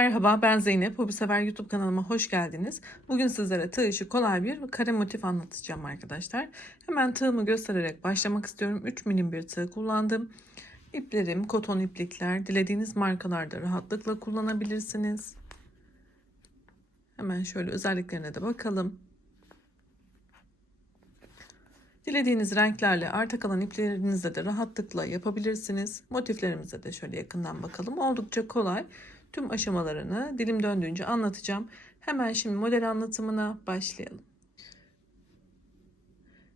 Merhaba ben Zeynep. Bu sefer YouTube kanalıma hoş geldiniz. Bugün sizlere tığ işi kolay bir kare motif anlatacağım arkadaşlar. Hemen tığımı göstererek başlamak istiyorum. 3 milim bir tığ kullandım. İplerim koton iplikler. Dilediğiniz markalarda rahatlıkla kullanabilirsiniz. Hemen şöyle özelliklerine de bakalım. Dilediğiniz renklerle arta kalan iplerinizle de rahatlıkla yapabilirsiniz. Motiflerimize de şöyle yakından bakalım. Oldukça kolay. Tüm aşamalarını dilim döndüğünce anlatacağım. Hemen şimdi model anlatımına başlayalım.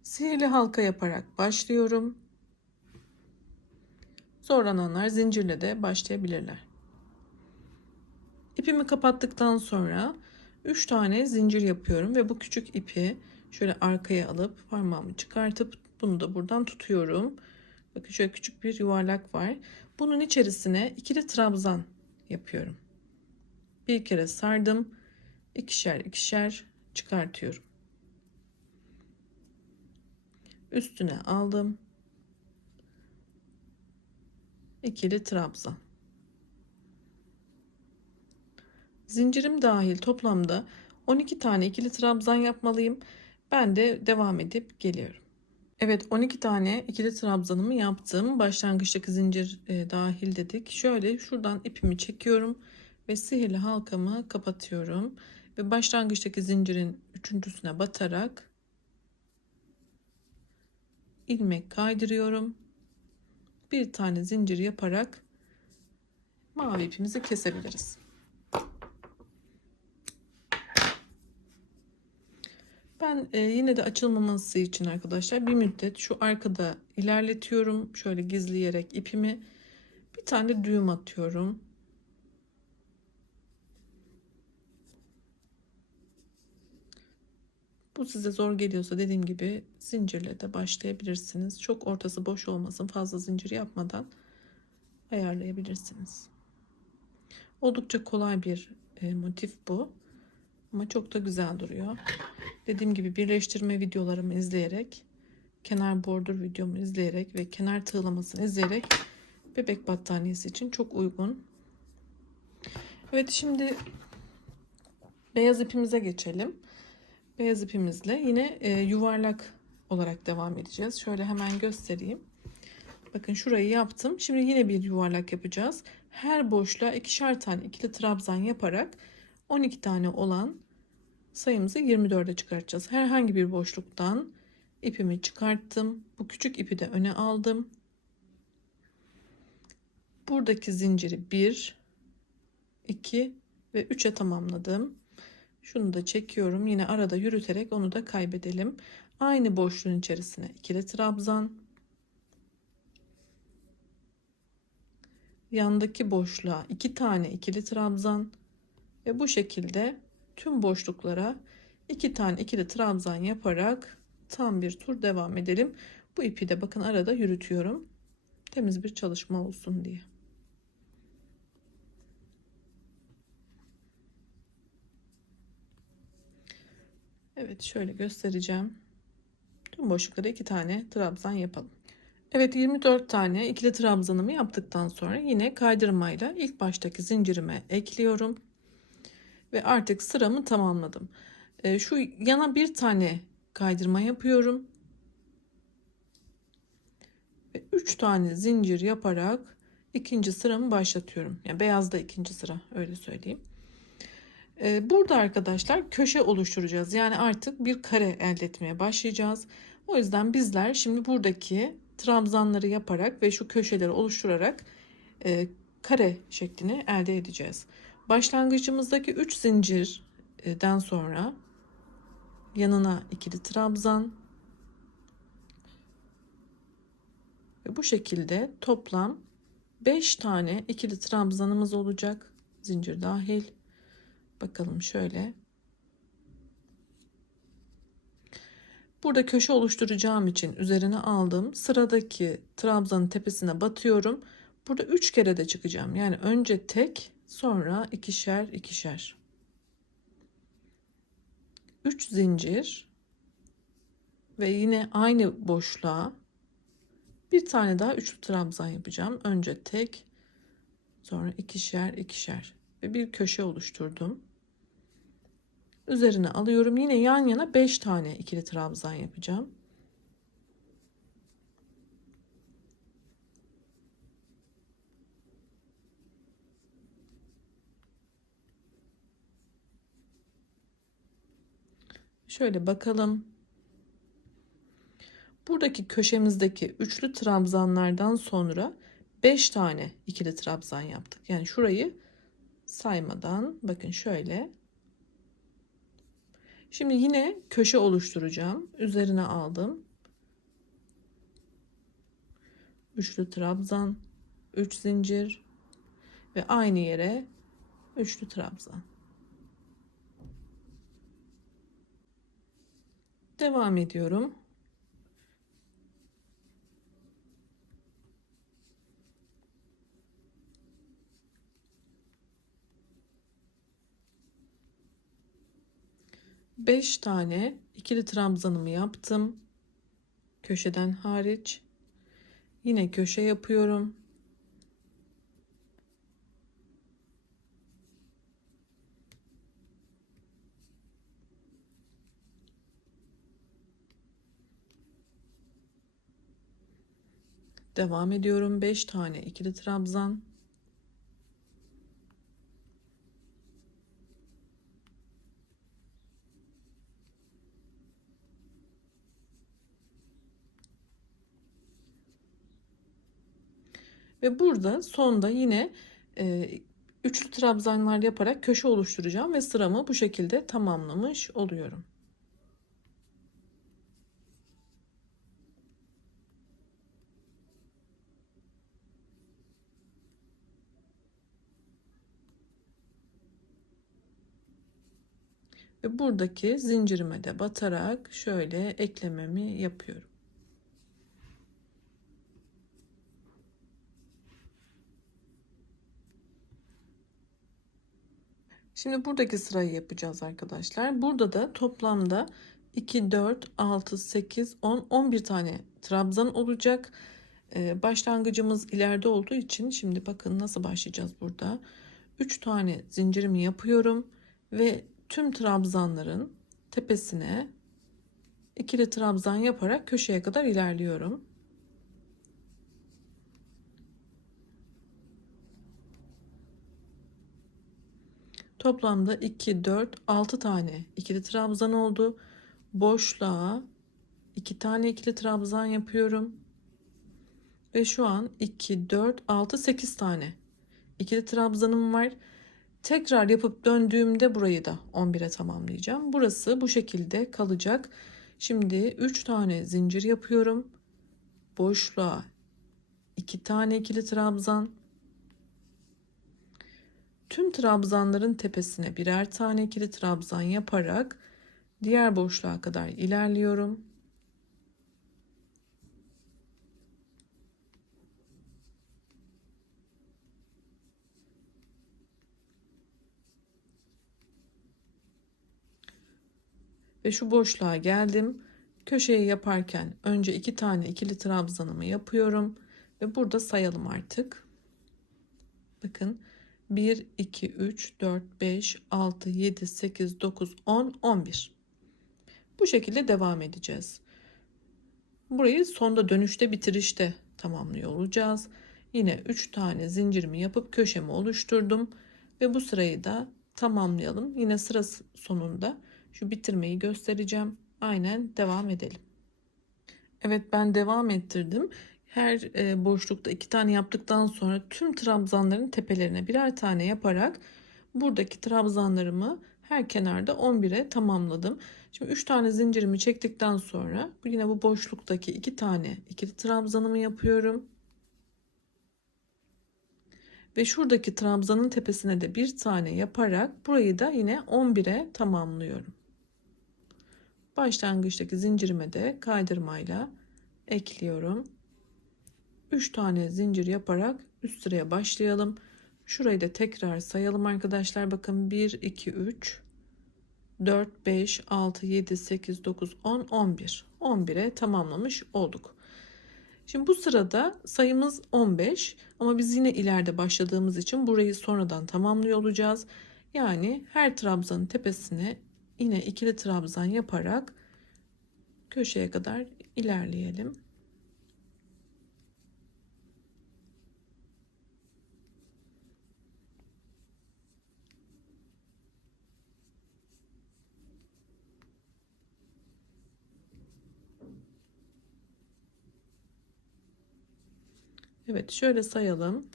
Sihirli halka yaparak başlıyorum. Zorlananlar zincirle de başlayabilirler. İpimi kapattıktan sonra 3 tane zincir yapıyorum ve bu küçük ipi şöyle arkaya alıp parmağımı çıkartıp bunu da buradan tutuyorum. Bakın şöyle küçük bir yuvarlak var. Bunun içerisine ikili trabzan yapıyorum. Bir kere sardım. ikişer ikişer çıkartıyorum. Üstüne aldım. ikili trabzan. Zincirim dahil toplamda 12 tane ikili trabzan yapmalıyım. Ben de devam edip geliyorum. Evet 12 tane ikili trabzanımı yaptım. Başlangıçtaki zincir e, dahil dedik. Şöyle şuradan ipimi çekiyorum ve sihirli halkamı kapatıyorum. Ve başlangıçtaki zincirin üçüncüsüne batarak ilmek kaydırıyorum. Bir tane zincir yaparak mavi ipimizi kesebiliriz. Ben e, yine de açılmaması için arkadaşlar bir müddet şu arkada ilerletiyorum. Şöyle gizleyerek ipimi bir tane düğüm atıyorum. Bu size zor geliyorsa dediğim gibi zincirle de başlayabilirsiniz. Çok ortası boş olmasın fazla zincir yapmadan ayarlayabilirsiniz. Oldukça kolay bir e, motif bu. Ama çok da güzel duruyor. Dediğim gibi birleştirme videolarımı izleyerek, kenar bordür videomu izleyerek ve kenar tığlamasını izleyerek bebek battaniyesi için çok uygun. Evet şimdi beyaz ipimize geçelim. Beyaz ipimizle yine e, yuvarlak olarak devam edeceğiz. Şöyle hemen göstereyim. Bakın şurayı yaptım. Şimdi yine bir yuvarlak yapacağız. Her boşluğa ikişer tane ikili trabzan yaparak 12 tane olan sayımızı 24'e çıkartacağız. Herhangi bir boşluktan ipimi çıkarttım. Bu küçük ipi de öne aldım. Buradaki zinciri 1, 2 ve 3'e tamamladım. Şunu da çekiyorum. Yine arada yürüterek onu da kaybedelim. Aynı boşluğun içerisine ikili trabzan. Yandaki boşluğa iki tane ikili trabzan ve bu şekilde tüm boşluklara iki tane ikili trabzan yaparak tam bir tur devam edelim. Bu ipi de bakın arada yürütüyorum. Temiz bir çalışma olsun diye. Evet şöyle göstereceğim. Tüm boşluklara iki tane trabzan yapalım. Evet 24 tane ikili trabzanımı yaptıktan sonra yine kaydırmayla ilk baştaki zincirime ekliyorum ve artık sıramı tamamladım. E, şu yana bir tane kaydırma yapıyorum. Ve 3 tane zincir yaparak ikinci sıramı başlatıyorum. Yani beyazda ikinci sıra öyle söyleyeyim. E, burada arkadaşlar köşe oluşturacağız. Yani artık bir kare elde etmeye başlayacağız. O yüzden bizler şimdi buradaki trabzanları yaparak ve şu köşeleri oluşturarak e, kare şeklini elde edeceğiz. Başlangıcımızdaki 3 zincirden sonra yanına ikili trabzan ve bu şekilde toplam 5 tane ikili trabzanımız olacak. Zincir dahil. Bakalım şöyle. Burada köşe oluşturacağım için üzerine aldım. Sıradaki trabzanın tepesine batıyorum. Burada 3 kere de çıkacağım. Yani önce tek Sonra ikişer ikişer. 3 zincir ve yine aynı boşluğa bir tane daha üçlü trabzan yapacağım. Önce tek, sonra ikişer ikişer ve bir köşe oluşturdum. Üzerine alıyorum. Yine yan yana 5 tane ikili trabzan yapacağım. Şöyle bakalım. Buradaki köşemizdeki üçlü trabzanlardan sonra 5 tane ikili trabzan yaptık. Yani şurayı saymadan bakın şöyle. Şimdi yine köşe oluşturacağım. Üzerine aldım. Üçlü trabzan, 3 zincir ve aynı yere üçlü trabzan. Devam ediyorum. Beş tane ikili trabzanımı yaptım. Köşeden hariç. Yine köşe yapıyorum. Devam ediyorum. 5 tane ikili trabzan. Ve burada sonda yine e, üçlü trabzanlar yaparak köşe oluşturacağım ve sıramı bu şekilde tamamlamış oluyorum. Ve buradaki zincirime de batarak şöyle eklememi yapıyorum. Şimdi buradaki sırayı yapacağız arkadaşlar. Burada da toplamda 2, 4, 6, 8, 10, 11 tane trabzan olacak. Ee, başlangıcımız ileride olduğu için şimdi bakın nasıl başlayacağız burada. 3 tane zincirimi yapıyorum ve tüm trabzanların tepesine ikili trabzan yaparak köşeye kadar ilerliyorum. Toplamda 2, 4, 6 tane ikili trabzan oldu. Boşluğa 2 tane ikili trabzan yapıyorum. Ve şu an 2, 4, 6, 8 tane ikili trabzanım var. Tekrar yapıp döndüğümde burayı da 11'e tamamlayacağım. Burası bu şekilde kalacak. Şimdi 3 tane zincir yapıyorum. Boşluğa 2 tane ikili trabzan. Tüm trabzanların tepesine birer tane ikili trabzan yaparak diğer boşluğa kadar ilerliyorum. Ve şu boşluğa geldim. Köşeyi yaparken önce iki tane ikili trabzanımı yapıyorum ve burada sayalım artık. Bakın 1, 2, 3, 4, 5, 6, 7, 8, 9, 10, 11. Bu şekilde devam edeceğiz. Burayı sonda dönüşte bitirişte tamamlıyor olacağız. Yine 3 tane zincirimi yapıp köşemi oluşturdum ve bu sırayı da tamamlayalım. Yine sıra sonunda şu bitirmeyi göstereceğim. Aynen devam edelim. Evet ben devam ettirdim. Her e, boşlukta iki tane yaptıktan sonra tüm trabzanların tepelerine birer tane yaparak buradaki trabzanlarımı her kenarda 11'e tamamladım. Şimdi 3 tane zincirimi çektikten sonra yine bu boşluktaki iki tane ikili trabzanımı yapıyorum. Ve şuradaki trabzanın tepesine de bir tane yaparak burayı da yine 11'e tamamlıyorum başlangıçtaki zincirime de kaydırmayla ekliyorum. 3 tane zincir yaparak üst sıraya başlayalım. Şurayı da tekrar sayalım arkadaşlar. Bakın 1 2 3 4 5 6 7 8 9 10 11. 11'e tamamlamış olduk. Şimdi bu sırada sayımız 15 ama biz yine ileride başladığımız için burayı sonradan tamamlıyor olacağız. Yani her trabzanın tepesine yine ikili trabzan yaparak köşeye kadar ilerleyelim. Evet şöyle sayalım.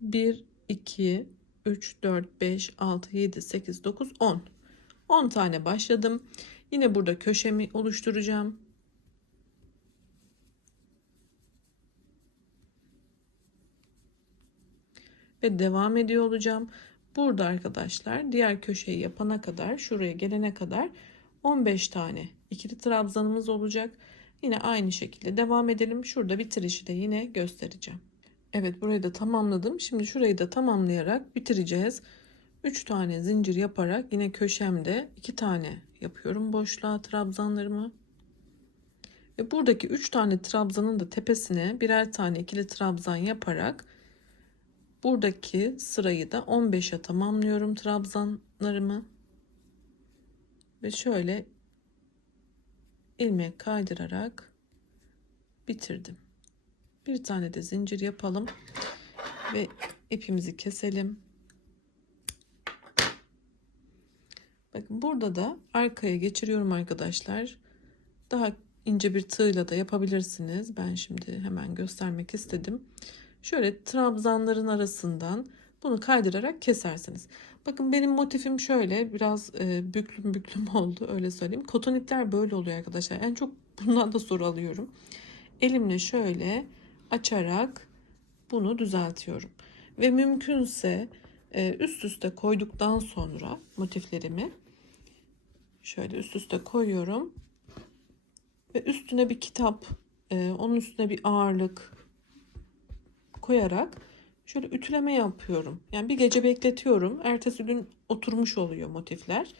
1, 2, 3, 4, 5, 6, 7, 8, 9, 10. 10 tane başladım. Yine burada köşemi oluşturacağım. Ve devam ediyor olacağım. Burada arkadaşlar diğer köşeyi yapana kadar şuraya gelene kadar 15 tane ikili trabzanımız olacak. Yine aynı şekilde devam edelim. Şurada bitirişi de yine göstereceğim. Evet burayı da tamamladım. Şimdi şurayı da tamamlayarak bitireceğiz. 3 tane zincir yaparak yine köşemde 2 tane yapıyorum boşluğa trabzanlarımı. Ve buradaki 3 tane trabzanın da tepesine birer tane ikili trabzan yaparak buradaki sırayı da 15'e tamamlıyorum trabzanlarımı. Ve şöyle ilmeği kaydırarak bitirdim. Bir tane de zincir yapalım ve ipimizi keselim. Bakın burada da arkaya geçiriyorum arkadaşlar. Daha ince bir tığla da yapabilirsiniz. Ben şimdi hemen göstermek istedim. Şöyle trabzanların arasından bunu kaydırarak kesersiniz. Bakın benim motifim şöyle biraz e, büklüm büklüm oldu öyle söyleyeyim. Koton ipler böyle oluyor arkadaşlar. En çok bundan da soru alıyorum. Elimle şöyle açarak bunu düzeltiyorum. Ve mümkünse üst üste koyduktan sonra motiflerimi şöyle üst üste koyuyorum. Ve üstüne bir kitap, e, onun üstüne bir ağırlık koyarak şöyle ütüleme yapıyorum. Yani bir gece bekletiyorum. Ertesi gün oturmuş oluyor motifler.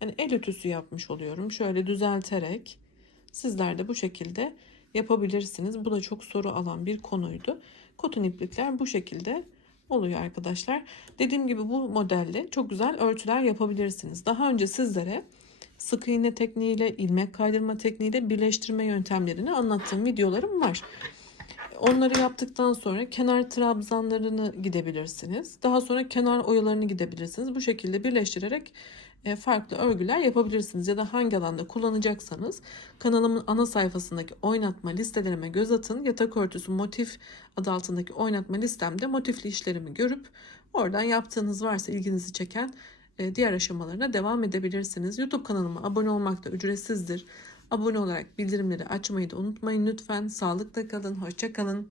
Yani el ütüsü yapmış oluyorum. Şöyle düzelterek sizler de bu şekilde yapabilirsiniz. Bu da çok soru alan bir konuydu. Koton iplikler bu şekilde oluyor arkadaşlar. Dediğim gibi bu modelle çok güzel örtüler yapabilirsiniz. Daha önce sizlere sık iğne tekniğiyle, ilmek kaydırma tekniğiyle birleştirme yöntemlerini anlattığım videolarım var. Onları yaptıktan sonra kenar trabzanlarını gidebilirsiniz. Daha sonra kenar oyalarını gidebilirsiniz. Bu şekilde birleştirerek e, farklı örgüler yapabilirsiniz. Ya da hangi alanda kullanacaksanız kanalımın ana sayfasındaki oynatma listelerime göz atın. Yatak örtüsü motif adı altındaki oynatma listemde motifli işlerimi görüp oradan yaptığınız varsa ilginizi çeken e, diğer aşamalarına devam edebilirsiniz. YouTube kanalıma abone olmak da ücretsizdir. Abone olarak bildirimleri açmayı da unutmayın lütfen. Sağlıkla kalın, hoşça kalın.